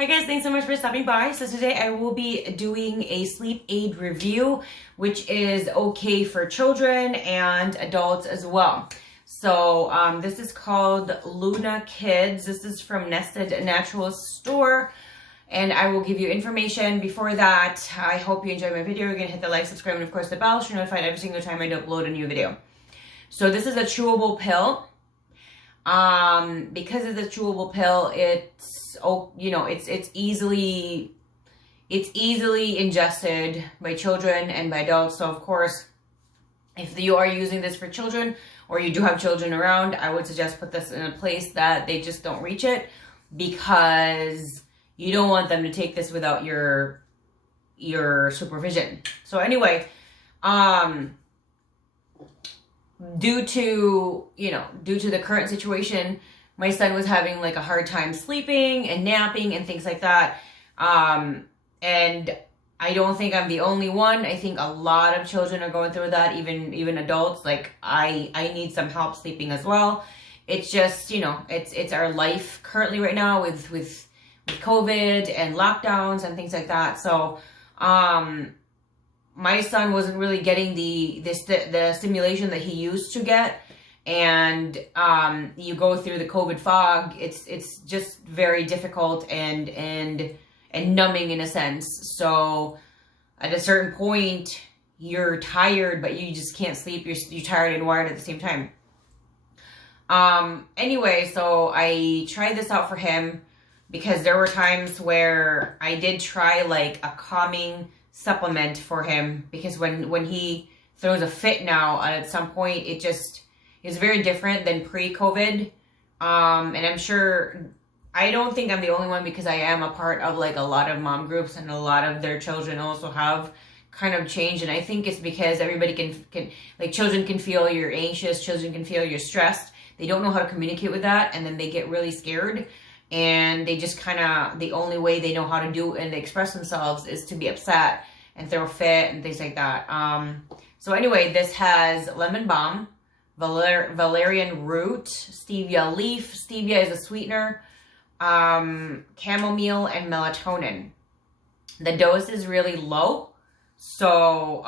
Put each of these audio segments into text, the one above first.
Hi guys, thanks so much for stopping by. So today I will be doing a sleep aid review, which is okay for children and adults as well. So this is called Luna Kids. This is from Ingested Natural Store, and I will give you information. Before that, I hope you enjoyed my video. You're gonna hit the like, subscribe, and of course the bell so you're notified every single time I upload a new video. So this is a chewable pill. Because it's a chewable pill, it's easily ingested by children and by adults. So of course, if you are using this for children or you do have children around, I would suggest put this in a place that they just don't reach it, because you don't want them to take this without your supervision. So anyway, due to the current situation, my son was having like a hard time sleeping and napping and things like that. And I don't think I'm the only one. I think a lot of children are going through that, even adults. Like I need some help sleeping as well. It's just, it's our life currently right now with COVID and lockdowns and things like that. So, my son wasn't really getting the stimulation that he used to get, and you go through the COVID fog. It's just very difficult and numbing in a sense. So at a certain point, you're tired, but you just can't sleep. You're tired and wired at the same time. Anyway, so I tried this out for him because there were times where I did try like a calming supplement for him, because when he throws a fit now, at some point it just is very different than pre-COVID. And I'm sure, I don't think I'm the only one, because I am a part of like a lot of mom groups, and a lot of their children also have kind of changed. And I think it's because everybody can like, children can feel you're anxious, children can feel you're stressed. They don't know how to communicate with that, and then they get really scared. And they just the only way they know how to do and express themselves is to be upset and throw a fit and things like that. So anyway, this has lemon balm, valerian root, stevia leaf. Stevia is a sweetener, chamomile, and melatonin. The dose is really low. So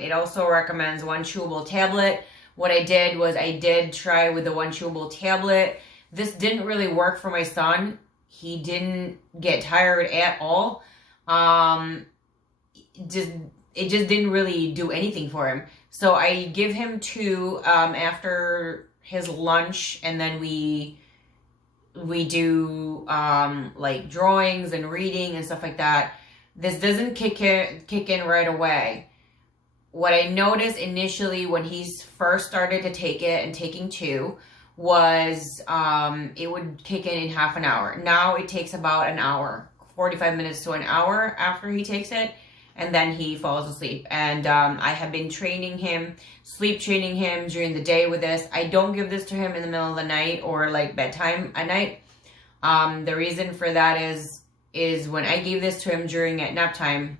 it also recommends 1 chewable tablet. What I did was I did try with the 1 chewable tablet. This didn't really work for my son. He didn't get tired at all. It just didn't really do anything for him. So I give him 2 after his lunch, and then we do like drawings and reading and stuff like that. This doesn't kick in right away. What I noticed initially when he first started to take it and taking 2 was it would kick in half an hour. Now it takes about an hour, 45 minutes to an hour after he takes it, and then he falls asleep. And I have been sleep training him during the day with this. I don't give this to him in the middle of the night or like bedtime at night. The reason for that is when I gave this to him at nap time,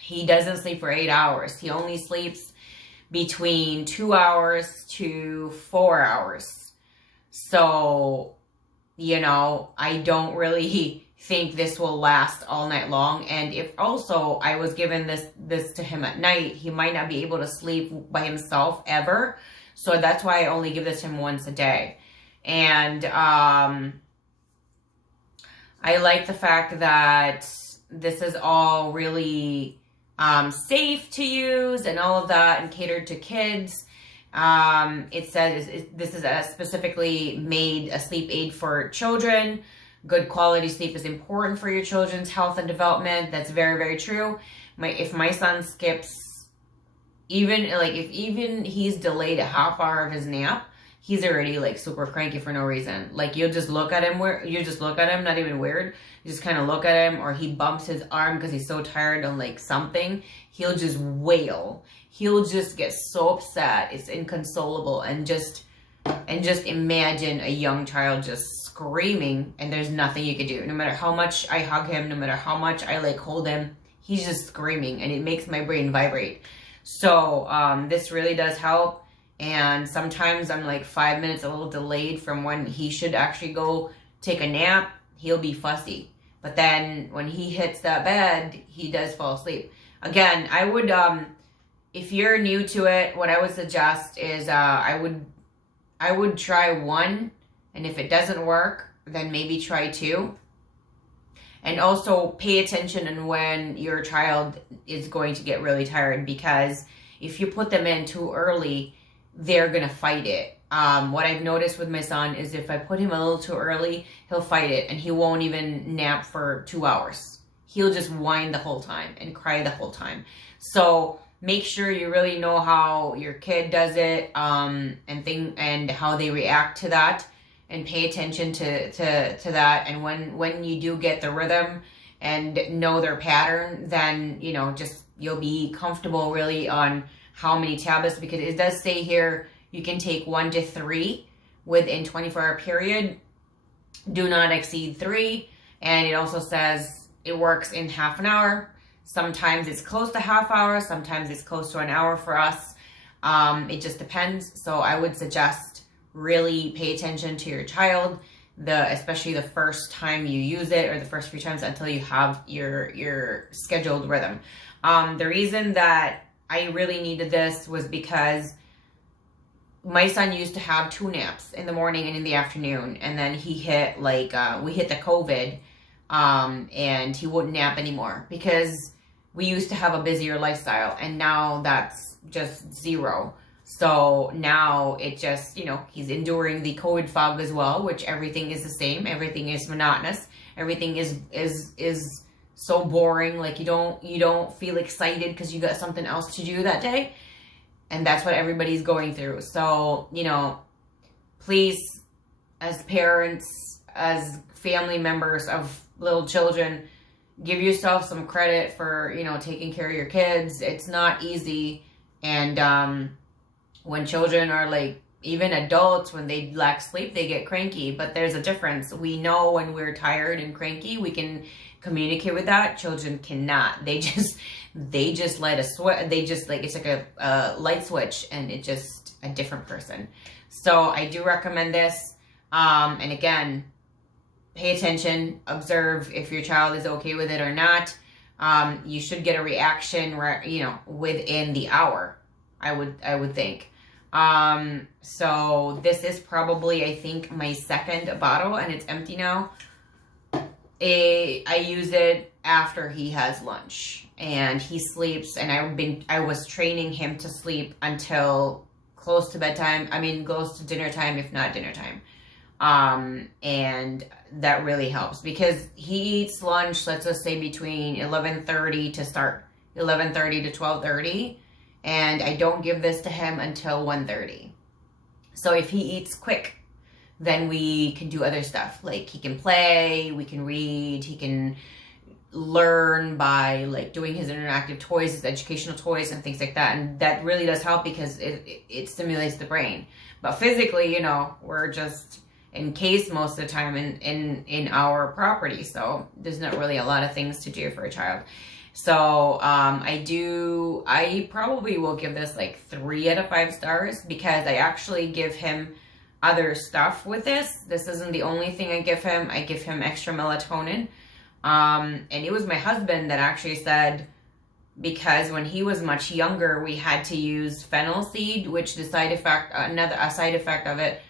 he doesn't sleep for 8 hours. He only sleeps between 2 hours to 4 hours. So, I don't really think this will last all night long. And if also I was given this to him at night, he might not be able to sleep by himself ever. So that's why I only give this to him once a day. And I like the fact that this is all really safe to use and all of that, and catered to kids. It says this is specifically made a sleep aid for children. Good quality sleep is important for your children's health and development. That's very, very true. If my son skips, if he's delayed a half hour of his nap, he's already like super cranky for no reason. Like you'll just look at him, not even weird. You just kind of look at him, or he bumps his arm because he's so tired on like something. He'll just wail. He'll just get so upset. It's inconsolable. And just imagine a young child just screaming, and there's nothing you could do. No matter how much I hug him, no matter how much I like hold him, he's just screaming, and it makes my brain vibrate. So this really does help. And sometimes I'm like 5 minutes a little delayed from when he should actually go take a nap. He'll be fussy. But then when he hits that bed, he does fall asleep. Again, I would, if you're new to it, what I would suggest is I would try 1, and if it doesn't work, then maybe try 2. And also pay attention on when your child is going to get really tired, because if you put them in too early, they're going to fight it. What I've noticed with my son is if I put him a little too early, he'll fight it and he won't even nap for 2 hours. He'll just whine the whole time and cry the whole time. So make sure you really know how your kid does it, and how they react to that, and pay attention to that. And when you do get the rhythm and know their pattern, then, you know, just you'll be comfortable really on how many tablets, because it does say here you can take 1 to 3 within 24-hour period. Do not exceed 3. And it also says it works in half an hour. Sometimes it's close to half hour. Sometimes it's close to an hour for us. It just depends. So I would suggest really pay attention to your child, especially the first time you use it, or the first few times until you have your scheduled rhythm. The reason that I really needed this was because my son used to have 2 naps in the morning and in the afternoon, and then he hit we hit the COVID, and he wouldn't nap anymore because we used to have a busier lifestyle, and now that's just 0. So now it just, you know, he's enduring the COVID fog as well, which everything is the same. Everything is monotonous. Everything is so boring. Like you don't feel excited because you got something else to do that day. And that's what everybody's going through. So, you know, please, as parents, as family members of little children, give yourself some credit for, you know, taking care of your kids. It's not easy. And, when children are like, even adults, when they lack sleep, they get cranky, but there's a difference. We know when we're tired and cranky, we can communicate with that. Children cannot. They just let us sweat. They just like, it's like a light switch, and it's just a different person. So I do recommend this. And again, pay attention, observe if your child is okay with it or not. You should get a reaction, you know, within the hour, I would think. So this is probably, I think, my 2nd bottle, and it's empty now. I use it after he has lunch and he sleeps, and I was training him to sleep until close to bedtime. I mean, close to dinner time, if not dinner time. And that really helps because he eats lunch, let's just say between 11:30 to 12:30. And I don't give this to him until 1:30. So if he eats quick, then we can do other stuff. Like he can play, we can read, he can learn by like doing his interactive toys, his educational toys and things like that. And that really does help because it stimulates the brain. But physically, you know, we're just encased most of the time in our property. So there's not really a lot of things to do for a child. So I probably will give this like 3 out of 5 stars because I actually give him other stuff with this. This isn't the only thing I give him. I give him extra melatonin. And it was my husband that actually said, because when he was much younger, we had to use fennel seed, which the side effect, a side effect of it,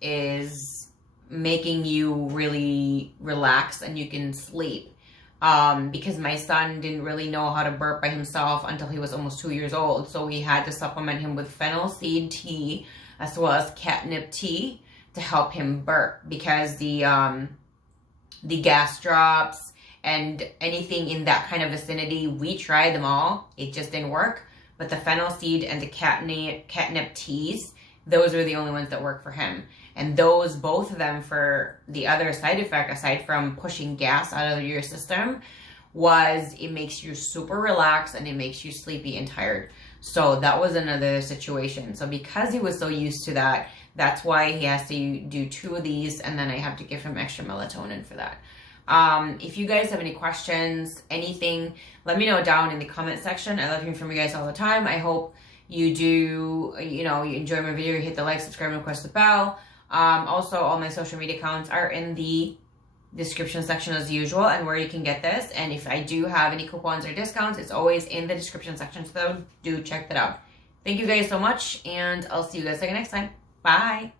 is making you really relax and you can sleep. Because my son didn't really know how to burp by himself until he was almost 2 years old. So we had to supplement him with fennel seed tea as well as catnip tea to help him burp, because the gas drops and anything in that kind of vicinity, we tried them all. It just didn't work. But the fennel seed and the catnip teas, those are the only ones that work for him. And those, both of them, for the other side effect, aside from pushing gas out of your system, was it makes you super relaxed and it makes you sleepy and tired. So that was another situation. So because he was so used to that, that's why he has to do 2 of these, and then I have to give him extra melatonin for that. If you guys have any questions, anything, let me know down in the comment section. I love hearing from you guys all the time. I hope you do, you know, you enjoy my video, you hit the like, subscribe, and of course the bell. Also, all my social media accounts are in the description section as usual, and where you can get this. And if I do have any coupons or discounts, it's always in the description section, so do check that out. Thank you guys so much, and I'll see you guys again next time. Bye.